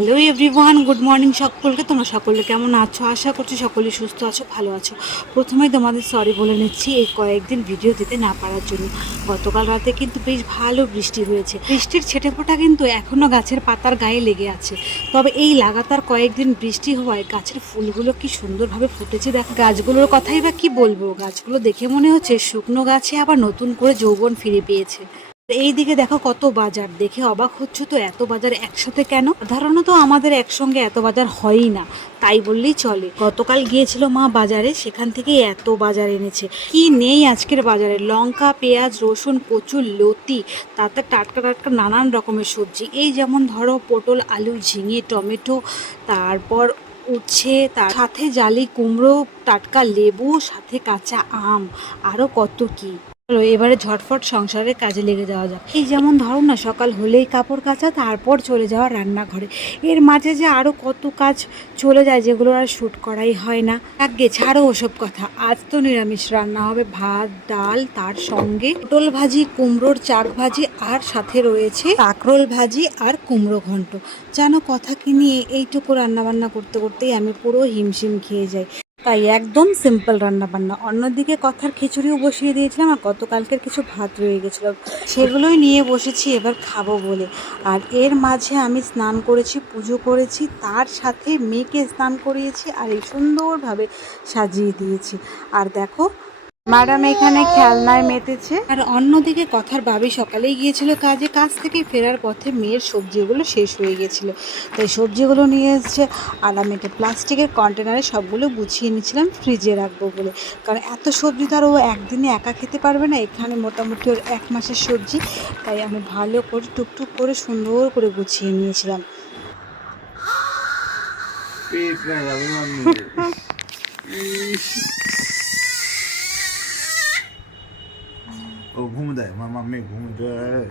Hello everyone, good morning সকলকে। তোমরা সকলে কেমন আছো? আশা করছি সকলেই সুস্থ আছো, ভালো আছো। প্রথমেই তোমাদের সরি বলে নিচ্ছি এই কয়েকদিন ভিডিও দিতে না পারার জন্য। গতকাল রাতে কিন্তু বেশ ভালো বৃষ্টি হয়েছে। বৃষ্টির ছেটেফোঁটা কিন্তু এখনও গাছের পাতার গায়ে লেগে আছে। তবে এই লাগাতার কয়েকদিন বৃষ্টি হওয়ায় গাছের ফুলগুলো কি সুন্দরভাবে ফুটেছে। দেখ, গাছগুলোর কথাই বা কি বলবো, গাছগুলো দেখে মনে হচ্ছে শুকনো গাছে আবার নতুন করে যৌবন ফিরে পেয়েছে। এই দিকে দেখো কত বাজার, দেখে অবাক হচ্ছে তো, এত বাজার একসাথে কেন? সাধারণত আমাদের একসঙ্গে এত বাজার হয়ই না, তাই বললেই চলে। গতকাল গিয়েছিল মা বাজারে, সেখান থেকে এত বাজার এনেছে। কি নেই আজকের বাজারে? লঙ্কা, পেঁয়াজ, রসুন, কচুর লতি, তাতে টাটকা টাটকা নানান রকমের সবজি। এই যেমন ধরো পটল, আলু, ঝিঙে, টমেটো, তারপর উচ্ছে, তার সাথে জালি কুমড়ো, টাটকা লেবু, সাথে কাঁচা আম, আরও কত কি। চলো এবারে ঝটফট সংসারের কাজে লেগে যাওয়া যাক। এই যেমন ধরো না, সকাল হলেই কাপড় কাচা, তারপর চলে যাওয়া রান্নাঘরে। এর মাঝে যে আরও কত কাজ চলে যায় যেগুলো আর শ্যুট করাই হয় না। আগে ছাড়ো ওসব কথা, আজ তো নিরামিষ রান্না হবে। ভাত, ডাল, তার সঙ্গে পটল ভাজি, কুমড়োর চাক ভাজি, আর সাথে রয়েছে কাঁকরোল ভাজি আর কুমড়ো ঘন্ট। যেন কথা কি নিয়ে এইটুকু রান্নাবান্না করতে করতেই আমি পুরো হিমশিম খেয়ে যাই। তাই একদম সিম্পল রান্না বান্না। অন্যদিকে কথার খিচুড়িও বসিয়ে দিয়েছিলাম, আর গতকালকের কিছু ভাত রয়ে গেছিলো, সেগুলোই নিয়ে বসেছি এবার খাবো বলে। আর এর মাঝে আমি স্নান করেছি, পুজো করেছি, তার সাথে মেয়েকে স্নান করিয়েছি, আর এই সুন্দরভাবে সাজিয়ে দিয়েছি। আর দেখো ম্যাডাম এখানে খেলনায় মেতেছে। আর অন্যদিকে কথার বাবি সকালেই গিয়েছিল কাজে, কাজ থেকে ফেরার পথে মেয়ের সবজিগুলো শেষ হয়ে গেছিলো, তাই সবজিগুলো নিয়ে এসছে। আর আমি একটা প্লাস্টিকের কন্টেনারে সবগুলো গুছিয়ে নিয়েছিলাম ফ্রিজে রাখবো বলে, কারণ এত সবজি তো আর ও একদিনে একা খেতে পারবে না। এখানে মোটামুটি ওর 1 মাসের সবজি, তাই আমি ভালো করে টুকটুক করে সুন্দর করে গুছিয়ে নিয়েছিলাম। পেট না যাবে মাম্মি। ও ঘুম দেয়, মাম্মি ঘুম দেয়।